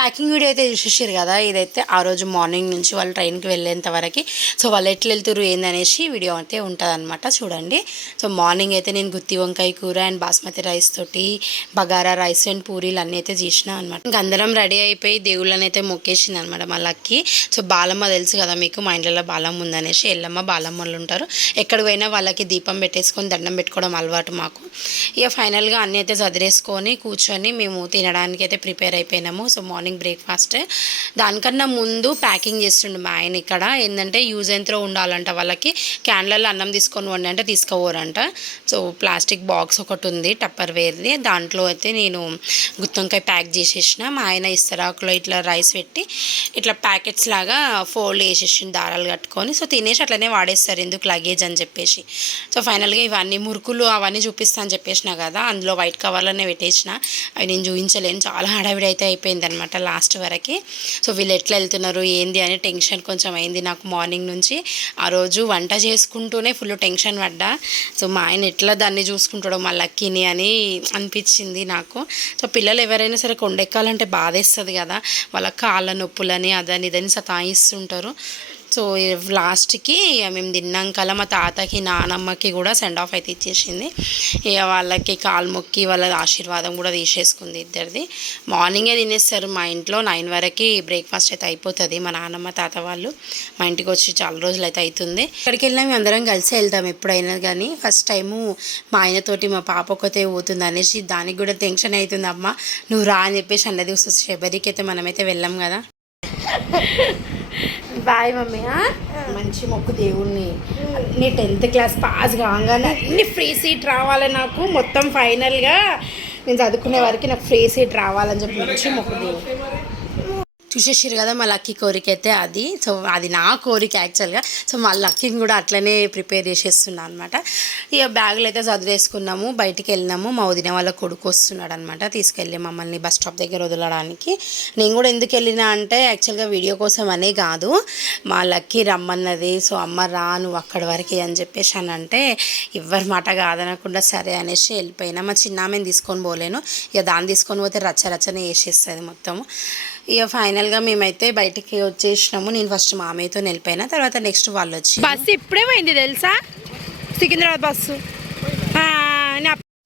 Packing video అయితే చూసేసారు కదా ఇదైతే ఆ రోజు మార్నింగ్ నుంచి వాళ్ళు ట్రైన్కి వెళ్ళేంత వరకు. సో వాళ్ళు ఎట్లా వెళ్తారు ఏందనేసి వీడియో అయితే ఉంటుందన్నమాట చూడండి. సో మార్నింగ్ అయితే నేను గుత్తి వంకాయ కూర అండ్ బాస్మతి రైస్ తోటి బగారా రైస్ అండ్ పూరీలు అన్నీ అయితే చేసిన అనమాట ఇంకా అందరం రెడీ అయిపోయి దేవుళ్ళని అయితే మొక్కేసింది అనమాట మా సో బాలమ్మ తెలుసు కదా మీకు మా ఇంట్లో బాలమ్మ ఉందనేసి ఎల్లమ్మ బాలమ్మ వాళ్ళు ఉంటారు. ఎక్కడికి పోయినా వాళ్ళకి దీపం పెట్టేసుకొని దండం పెట్టుకోవడం అలవాటు మాకు. ఇక ఫైనల్గా అన్నీ అయితే చదిరేసుకొని కూర్చొని మేము తినడానికి అయితే ప్రిపేర్ అయిపోయినాము. So morning breakfast. దానికన్నా ముందు ప్యాకింగ్ చేస్తుండే మా ఆయన ఇక్కడ. ఏంటంటే యూజ్ ఎంత్రో ఉండాలంట వాళ్ళకి. క్యాన్లలో అన్నం తీసుకొని వండి అంటే తీసుకోవరంట సో ప్లాస్టిక్ బాక్స్ ఒకటి ఉంది టప్పర్ వేర్ది దాంట్లో అయితే నేను గుత్తంకాయ ప్యాక్ చేసేసిన. మా ఆయన ఇస్తరాకులో ఇట్లా రైస్ పెట్టి ఇట్లా ప్యాకెట్స్ లాగా ఫోల్డ్ చేసేసి దారాలు కట్టుకొని. సో తినేసి అట్లనే వాడేస్తారు ఎందుకు లగేజ్ అని చెప్పేసి. సో ఫైనల్గా ఇవన్నీ మురుకులు అవన్నీ చూపిస్తా అని చెప్పేసిన కదా. అందులో వైట్ కవర్లోనే పెట్టేసిన. అవి నేను చూపించలేను. చాలా హడావిడి అయితే అయిపోయింది అనమాట లాస్ట్ వరకు. సో వీళ్ళు ఎట్లా వెళ్తున్నారు ఏంది అని టెన్షన్ కొంచెం అయింది నాకు మార్నింగ్ నుంచి. ఆ రోజు వంట చేసుకుంటూనే ఫుల్ టెన్షన్ పడ్డా. సో మా ఆయన ఎట్లా దాన్ని చూసుకుంటాడో మా లక్కీని అని అనిపించింది నాకు. సో పిల్లలు ఎవరైనా సరే కొండెక్కాలంటే బాధేస్తుంది కదా. వాళ్ళ కాళ్ళ నొప్పులని అదని ఇదని సతాయిస్తుంటారు. సో లాస్ట్కి మేము తిన్నాకల్లా మా తాతకి నానమ్మకి కూడా సెండ్ ఆఫ్ అయితే ఇచ్చేసింది. ఇక వాళ్ళకి కాలు మొక్కి వాళ్ళ ఆశీర్వాదం కూడా తీసేసుకుంది ఇద్దరిది. మార్నింగే తినేస్తారు. మా ఇంట్లో నైన్ వరకు బ్రేక్ఫాస్ట్ అయితే అయిపోతుంది. మా నానమ్మ తాత వాళ్ళు మా ఇంటికి వచ్చి చాలా రోజులు అయితే అవుతుంది. ఇక్కడికి వెళ్ళినా మేము అందరం కలిసి వెళ్తాం ఎప్పుడైనా కానీ. ఫస్ట్ టైము మా ఆయనతోటి మా పాప ఒకతే పోతుంది అనేసి దానికి కూడా టెన్షన్ అవుతుంది. అమ్మ నువ్వు రా అని చెప్పేసి అన్నది వస్తుంది శబరికి అయితే మనమైతే వెళ్ళాం కదా. బాయ్ మమ్మీ మంచి మొక్కు దేవుణ్ణి. నీ టెన్త్ క్లాస్ పాస్ కాగానే అన్ని ఫ్రీ సీట్ రావాలి నాకు మొత్తం ఫైనల్గా. నేను చదువుకునే వరకు నాకు ఫ్రీ సీట్ రావాలని చెప్పి మంచి మొక్కు దేవుడు. చూసేసారు కదా మా లక్కీ కోరిక అయితే అది. సో అది నా కోరిక యాక్చువల్గా. సో మా లక్కీని కూడా అట్లనే ప్రిపేర్ చేసేస్తున్నాను అనమాట ఇక బ్యాగులు అయితే చదివేసుకున్నాము బయటికి వెళ్ళినాము. మా వదిన వాళ్ళ కొడుకు వస్తున్నాడు అనమాట తీసుకెళ్ళి మమ్మల్ని బస్ స్టాప్ దగ్గర వదలడానికి. నేను కూడా ఎందుకు వెళ్ళినా అంటే యాక్చువల్గా వీడియో కోసం అనే కాదు. మా లక్కీ రమ్మన్నది. సో అమ్మ రా నువ్వు అక్కడి వరకు అని చెప్పేసి అని అంటే ఎవరి మాట కాదనకుండా సరే అనేసి వెళ్ళిపోయినా. మా చిన్నామెని తీసుకొని పోలేను. ఇక దాన్ని తీసుకొని పోతే రచ్చ రచ్చనే వేసేస్తుంది మొత్తము. ఇక ఫైనల్గా మేమైతే బయటికి వచ్చేసినాము. నేను ఫస్ట్ మామయ్యతో వెళ్ళిపోయినా తర్వాత నెక్స్ట్ వాళ్ళు వచ్చి బస్సు ఇప్పుడే పోయింది తెలుసా? సికింద్రాబాద్ బస్సు.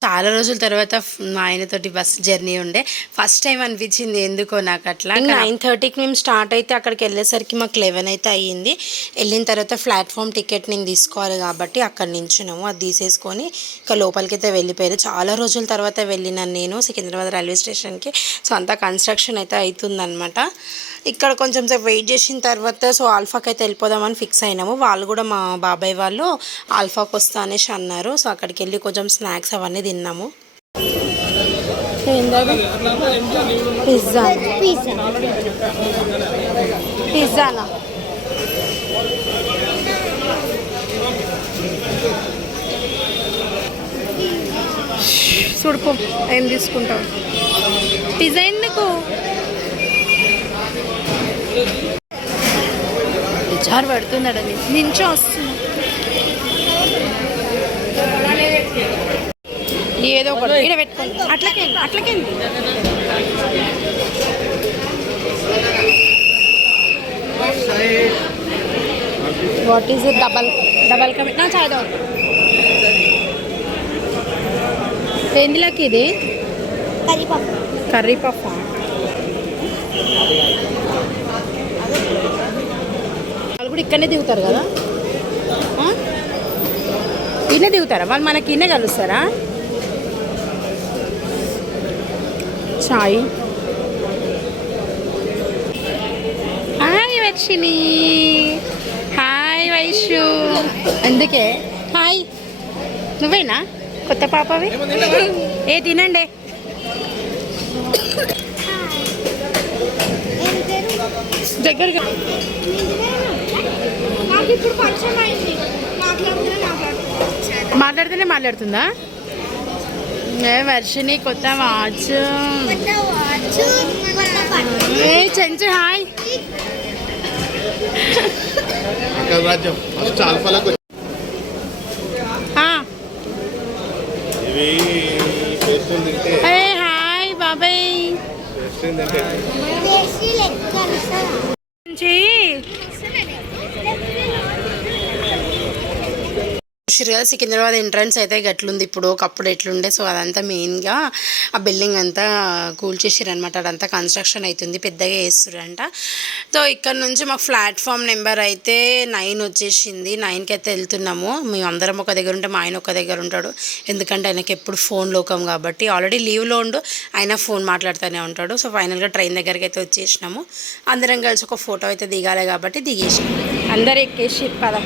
చాలా రోజుల తర్వాత మా ఆయనతోటి బస్ జర్నీ ఉండే. ఫస్ట్ టైం అనిపించింది ఎందుకో నాకు అట్లా. నైన్ థర్టీకి మేము స్టార్ట్ అయితే అక్కడికి వెళ్ళేసరికి మాకు లెవెన్ అయితే అయ్యింది. వెళ్ళిన తర్వాత ప్లాట్ఫామ్ టికెట్ నేను తీసుకోవాలి కాబట్టి అక్కడ నించున్నాము. అది తీసేసుకొని ఇంకా లోపలికి అయితే వెళ్ళిపోయారు. చాలా రోజుల తర్వాత వెళ్ళినాను నేను సికింద్రాబాద్ రైల్వే స్టేషన్కి. సో అంతా కన్స్ట్రక్షన్ అయితే అవుతుందన్నమాట. ఇక్కడ కొంచెం సేపు వెయిట్ చేసిన తర్వాత సో ఆల్ఫాకి అయితే వెళ్ళిపోదామని ఫిక్స్ అయినాము. వాళ్ళు కూడా మా బాబాయ్ వాళ్ళు ఆల్ఫాకి వస్తా అనేసి అన్నారు. సో అక్కడికి వెళ్ళి కొంచెం స్నాక్స్ అవన్నీ తిన్నాము. పిజ్జా. పిజ్జానా? చూడుకో ఏం తీసుకుంటావు? పిజ్జా ఎందుకు? చారు పెడుతున్నాడని నించో వస్తుంది ఏదో ఒకటి. ఇక్కడ పెట్టుకోండి అట్లకే. అట్లకే. వాట్ ఈస్ డబల్ డబల్ కమి నా చాయ్ దా ఎందులోకి ఇది? కర్రీ పఫ్ వాళ్ళు కూడా ఇక్కడనే దిగుతారు కదా? ఈయనే దిగుతారా? వాళ్ళు మనకి ఈయనే కలుస్తారా? చాయ్. హాయ్ వర్షిని. హాయ్ వైషు. అందుకే. హాయ్. నువ్వేనా? కొత్త పాపవి? ఏ తినండి. దగ్గరగా మాట్లాడుతూనే మాట్లాడుతుందా? ఏ వర్షిని కొత్త వాచ్. ఏ చెంచు హాయ్. హాయ్ బాబాయ్. నుంచి చూసారు కదా సికింద్రాబాద్ ఎంట్రన్స్ అయితే గట్లుంది ఇప్పుడు ఒకప్పుడు ఎట్లుండే సో అదంతా మెయిన్గా ఆ బిల్డింగ్ అంతా కూల్చేసారు అనమాట అదంతా కన్స్ట్రక్షన్ అవుతుంది పెద్దగా వేస్తురంట సో ఇక్కడ నుంచి మాకు ప్లాట్ఫామ్ నెంబర్ అయితే నైన్ వచ్చేసింది. నైన్కి అయితే వెళ్తున్నాము. మేము అందరం ఒక దగ్గర ఉంటే మా ఆయన ఒక దగ్గర ఉంటాడు. ఎందుకంటే ఆయనకి ఎప్పుడు ఫోన్ లోకం కాబట్టి ఆల్రెడీ లీవ్లో ఉండు ఆయన ఫోన్ మాట్లాడుతూనే ఉంటాడు. సో ఫైనల్గా ట్రైన్ దగ్గరికి అయితే వచ్చేసినాము. అందరం కలిసి ఒక ఫోటో అయితే దిగాలి కాబట్టి దిగేసినాము అందరు ఎక్కేసి పద.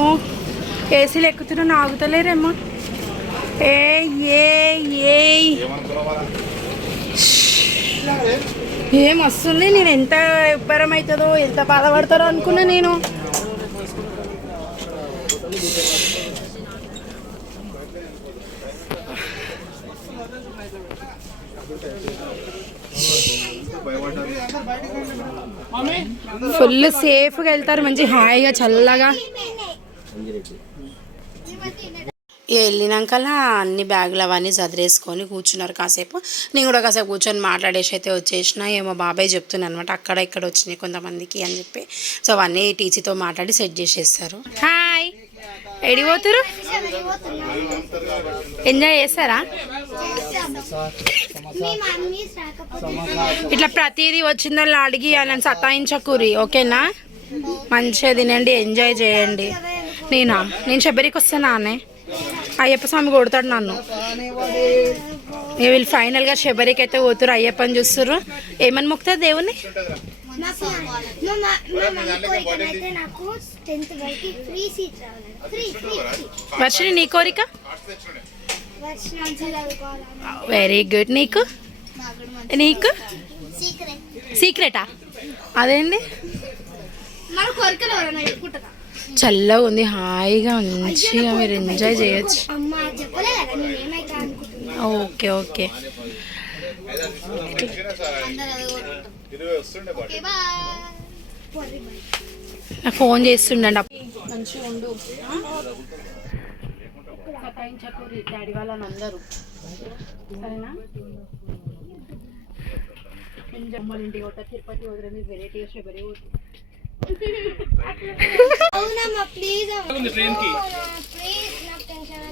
అమ్మో, ఏసీలు ఎక్కుతున్నా ఆగుతలేరేమో ఏ ఏ ఏ. ఏం వస్తుంది నేను ఎంత ఇబ్బరం అవుతుందో ఎంత బాధపడతారో అనుకున్నా నేను. ఫుల్ సేఫ్గా వెళ్తారు మంచి హాయిగా చల్లగా. వెళ్ళినాక వెళ్ళినాకలా అన్ని బ్యాగులు అవన్నీ చదిరేసుకొని కూర్చున్నారు కాసేపు. నేను కూడా కాసేపు కూర్చొని మాట్లాడేసి అయితే వచ్చేసిన. ఏమో బాబాయ్ చెప్తున్నాను అనమాట అక్కడ ఇక్కడ వచ్చినాయి కొంతమందికి అని చెప్పి. సో అవన్నీ టీచీతో మాట్లాడి సెట్ చేసేస్తారు. హాయ్. ఎడిపోతురు ఎంజాయ్ చేస్తారా? ఇట్లా ప్రతిదీ వచ్చిందో అడిగి అని సతాయించకూరి ఓకేనా? మంచిగా తినండి ఎంజాయ్ చేయండి. నేనా? నేను శబరికి వస్తానా అనే? అయ్యప్ప స్వామి కొడతాడు నన్ను. వీళ్ళు ఫైనల్గా శబరికి అయితే పోతురు అయ్యప్పని చూస్తుర్రు. ఏమని మొక్కుతారు దేవుని వర్షిని నీ కోరిక? వెరీ గుడ్ నీకు? నీకు? సీక్రెట్ సీక్రెటా అదేంటి మన కోరికలు ఎవరైనా చెప్పుకుంటారా? చల్లగా ఉంది హాయిగా మంచిగా మీరు ఎంజాయ్ చేయొచ్చు. Okay okay. నాకు ఫోన్ చేస్తుండండి. మంచిగా ఉండు. సతాయించకూరి డాడీ వాళ్ళని అందరూ. సరేనా? ఎంజమ్మల ఇంటికి పోతా తిరుపతి వదిలేదు వెరైటీ శబరి అవునమ్మా ప్లీజ్ ప్లీజ్ నాకు టెన్షన్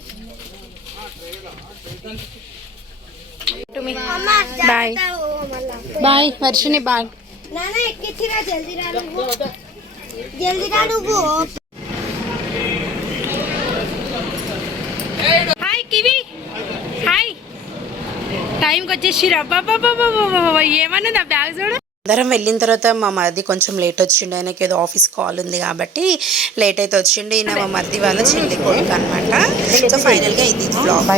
అమ్మ బాయ్ బాయ్ వర్షిని బాయ్ నాన్న ఎక్కిచ్చిరా జల్దీ రా నువ్వు. జల్దీ రా నువ్వు. హాయ్ కివి హాయ్ టైంకి వచ్చేసి ఏమన్నది ఆ బ్యాగ్ చూడు. అందరం వెళ్ళిన తర్వాత మా మరిది కొంచెం లేట్ వచ్చిండు. ఆయనకి ఏదో ఆఫీస్ కాల్ ఉంది కాబట్టి లేట్ అయితే వచ్చిండు. ఈయన మా మరిది వాళ్ళ చెల్లి కొడుకు అనమాట సో ఫైనల్గా ఇది బ్లాగ్